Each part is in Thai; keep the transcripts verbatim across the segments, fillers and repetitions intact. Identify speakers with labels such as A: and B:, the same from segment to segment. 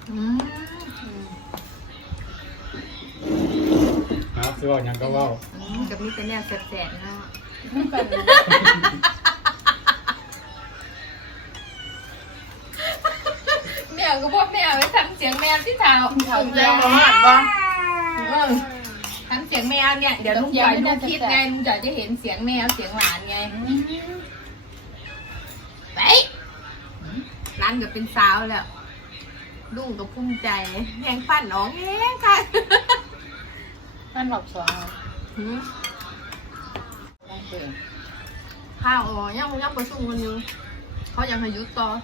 A: อืม
B: ครับคือว่ายังก็ว่า
A: กับมีแต่แนวแสบๆเนาะแมวก็พวกแมวไปทำเสียงแมวที่เท้าเท้าแมวมาหัดบ้างทำเสียงแมวเนี่ยเดี๋ยวลุงจ่อยลุงคิดไงลุงจ่อยจะเห็นเสียงแมวเสียงหลานไงไปร้านก็เป็นสาวแล้วลุงก็ภูมิใจแหงฟันออกแหงค่ะ
C: นั่นหลบสอง
A: ข้าวอ๋อยังยังประชุมกันอยู่เขายังให้ยุดต่อ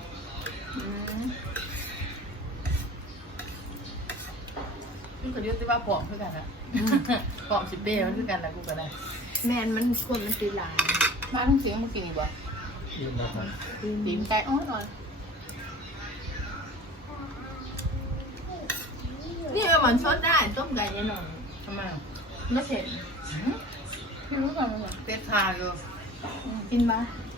C: นี่ก็ยุติว่าผอมคือกันนะผอมสิบเบี้ยคือกันนะกูก็ได้
A: แมนมันคนมันตีหลาย
C: มาทั้งเสียงมากินอีกบ่ตีนไก่อ้อนอ่อน
A: นี่มันเหมือนซดได้ต้มไก่เนี่ยหน่อย
C: ทำไม
A: ไม่เผ็ด
C: ไม่รู้กันเลยเป็ดทานเลย
A: กินมา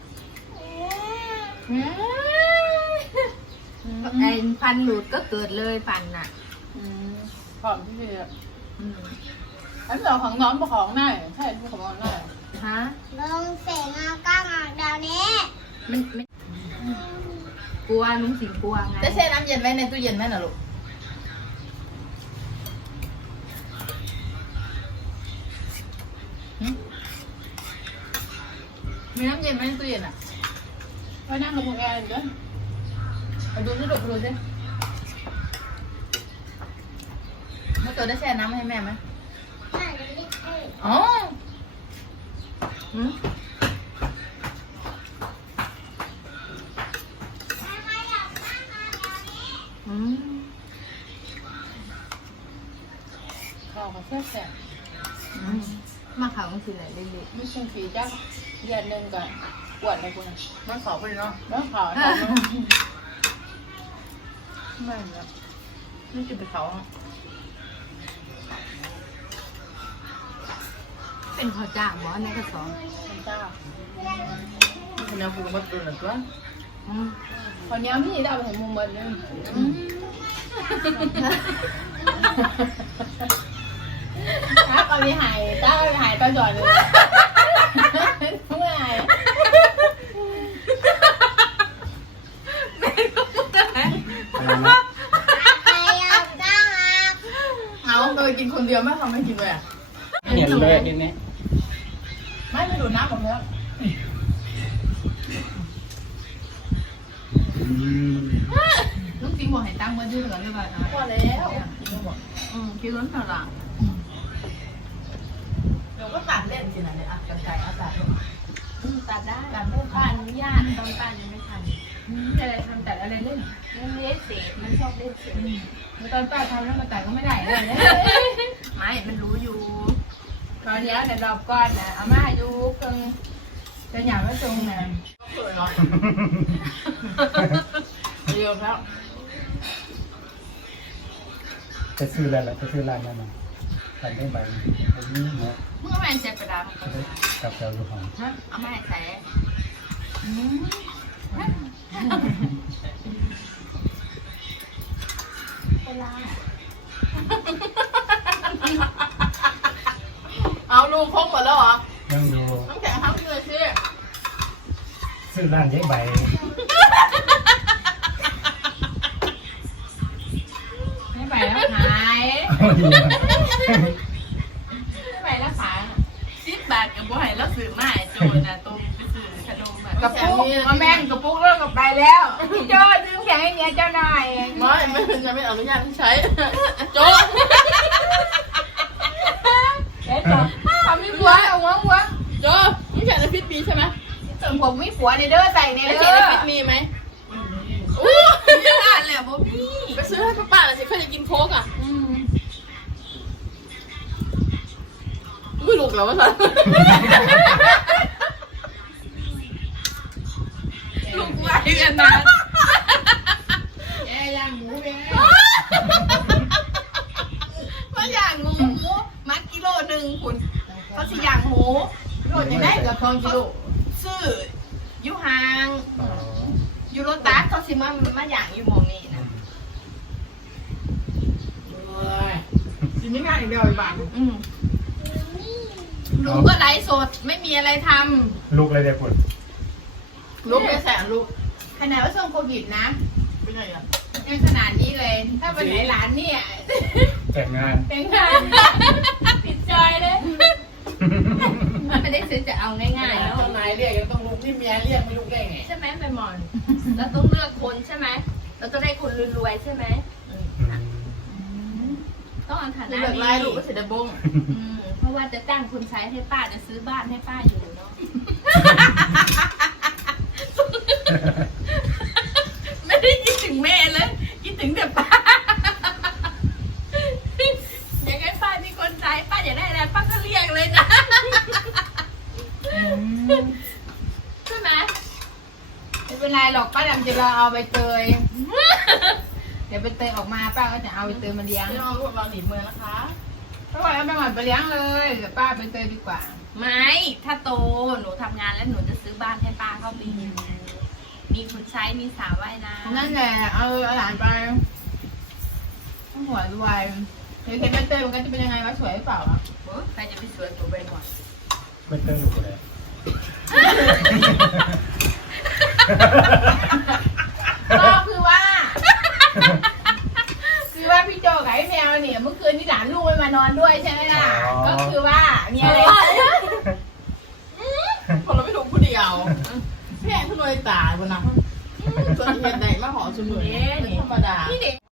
A: ไอ้ฟันหลุดก็เกิดเลยฟันน่ะ
C: ผอมที่สุดอันเราของน้องประของหน้าใช่ผู้ของน้องหน้า
A: ฮะ
D: ลงเสียงเอาก้างดาวนี้
A: มันไม่กลัวลุงสิงกลัวไง
C: จะแช่น้ำเย็นไว้ในตู้เย็นไหมน่ะลูกมีน้ำเย็นไหมในตู้เย็นอ่ะไว้นั่งกับพวกแกเดี๋ยวไปดูสิลูกไปดูสิเมื่อตัวได้แช่น้ำให้แม่ไหม
D: น่าจะเรียกให้
C: อ๋อ
A: หืมอืม
C: ข้าวกับแช่แช่
A: มาข่าวมันคืออะไรเด็ก
C: ไม่ใช่ผีจ้าเดือนหนึ่งก่อนปวดเลยคุณมันขาวไปเนาะมันขาวขาวไม่เนี่ยไม่กินไปเขา
A: เป็นข้าวจ้างหมอในกระสอบ
C: เจ้าคนนี้ผูกมัดตัวหนึ่งตัว
A: อืม
C: คนนี้พี่ได้ไปเห็นมุมมันเนี่ยถ้าตอนนี้หายถ้าหายตอนจอดเลยไม่หาย
A: แม่ก็พูดอะไร
D: ใครอยากก้างอ่ะ
C: เอาเลยกินคนเดียวไม่ทำไม่กินเลยอ่ะ
B: เห็นเลยนี่นี่
C: ไม่ไม่ดูดน้ำผมแล้วลูกจริงบอกให้ตั้งไว้ด้วยเหรอหรือเปล่าพอแล้ว
A: อืมคิดล้นตลาด
C: เดี๋ยวก็ตัดเล่นสินะเนี่ยอ่ะกันไก่อาตัด
A: ตัดได้
C: ตัดเล่น
A: ป้าอนุญาตตอนป้ายังไม่ทัน
C: อะไรทำตัดอะไรเล่น
A: เล่นเล่นเศษมันชอบเล่นเศษ
C: ตอนป้าทำแล้วมันตัดก็ไม่ได้เลย
A: ไม่มันรู้อยู่
C: ตอนนี้แต่รอบก้อนนะอาม่าดูเพิ่งจะหยาบไม่ตรงนะสวยเนาะเรียวแล้ว
B: จะซื้ออะไรล่ะจะซื้อร้านนั้นน่ะร้านได้ใบนี้เนาะ
A: เมื่อวานเจ็บประดา
B: กับเจ้าอยู่ห้อง
A: ฮะเอามาให้แท้เวลา
C: เอาลูกครบหมดแล้วเหรอ
B: ยังดู
C: ต้องแข่งทั้งคืนสิ
B: ซื้อร้านได้ใบ
A: ไม่ไปแล้วขายไม่ไปแล้วขายสิบบาทกับบัวไหแล้วซื้อมาโจนะตุ้มไปซื้อขนมกระปุกมาแม่งกระปุกเลิกกับไปแล้วโจซื้อแข็งให้เมียเจ้าหน่อย
C: ไม่ไม่จะไม่อนุญาตใช้โจ
A: เอ๊ะทำมีผัวเอาหัวหัว
C: โจไม่ใช่ในฟิตมีใช่ไหม
A: ส่วนผมมีผัวในเด้อใส่ในเด้อ
C: ใช่ในฟิตมีไหม
A: อู้ไม่อ่านเลยบ่มี
C: ไปซื้อให้ป้าหน่อยสิเขาจะกินโค้กอ่ะไม่ลูกแล้ววะสัน
A: ลูกไว้กันนะแย่ย่างหมูแย่มาย่างหมูมัดกิโลหนึ่งคุณเขาสิย่างหมูโลจะได้เกือบสองกิโลซื้ออยู่ห่างอยู่รถตัสเขาสิมามาย่างอยู่หมองนี้นะ
C: นี่ง่ายเดียวอีบ้าน
A: อืมลุงก็ไลฟ์สดไม่มีอะไรท
B: ลูกอะไรเดี๋ยวพูด
C: ลูกไม่แสนลูก
A: ำขนาดว่าช่วงโควิดนะ
C: ไม่ใช่อ่ะ
A: ยังขนาดนี้เลย ถ้าวันไหนหลานเนี่ย
B: แต่งงาน
A: เป็นไงติดจอยเลยไม่ได้ซื้อจะเอาง่ายๆแล้ว
C: เจ้านายเรียกยังต้องลุกที่เมียเรียกไม่ลุกได้ไง
A: ใช่ไหมไปหมอนเราต้องเลือกคนใช่ไหมเราต้องได้คนรวยๆใช่ไหมต้องเอาฐานะ
C: เลือกลายลูกก็เสร็จบง
A: อืมเพราะว่าจะจ้างคนใช้ให้ป้าจะซื้อบ้านให้ป้าอยู่เนาะ ไม่ได้คิดถึงแม่เลยคิดถึงแต่ป้าอยากให้ป้ามีคนใช้ป้าอยากได้อะไรป้าก็เรียกเลยนะใช่ไหม
C: ไม่เป็นไรหรอกป้าดำจะรอเอาใบเตย เดี๋ยวใบเตยออกมาป้าก็จะเอาใบเตยมาเลี้ยง
D: น้องลูกเราหนีเมืองนะคะ
C: ป้าบอกเอาไปหมดไปเลี้ยงเลยเดี๋ยวป้าใบเตยดีกว่า
A: ไม่ถ้าโตหนูทำงานแล้วหนูจะซื้อบ้านให้ป้าเข้าไปอยู่มีคนใช้มีสระว่ายน้ำ
C: นั่นแหละเอาหลานไปต้องหัวรวยเดี๋ยวเห็นใบเตยมันก็จะเป็นยังไงวะสวยหรือเปล่าอ่ะ
A: โอ๊ยใครจะไปสวยตัวไปก่อน
B: ไม่เต้นลูกอะไร
C: ก็คือว่า คือว่าพี่โจกับไอ้แมวเนี่ยเมื่อคืนนี่หลานลูกไม่มานอนด้วยใช่ไหมล่ะก็คือว่ามีอะไร
D: พอเราไม่ถูกผู้เดียวแม่ทุนวยตายบนนั้นส่วนเห็นไหนมาหอชุนหนุนธรรมดา
A: นี่เด็ก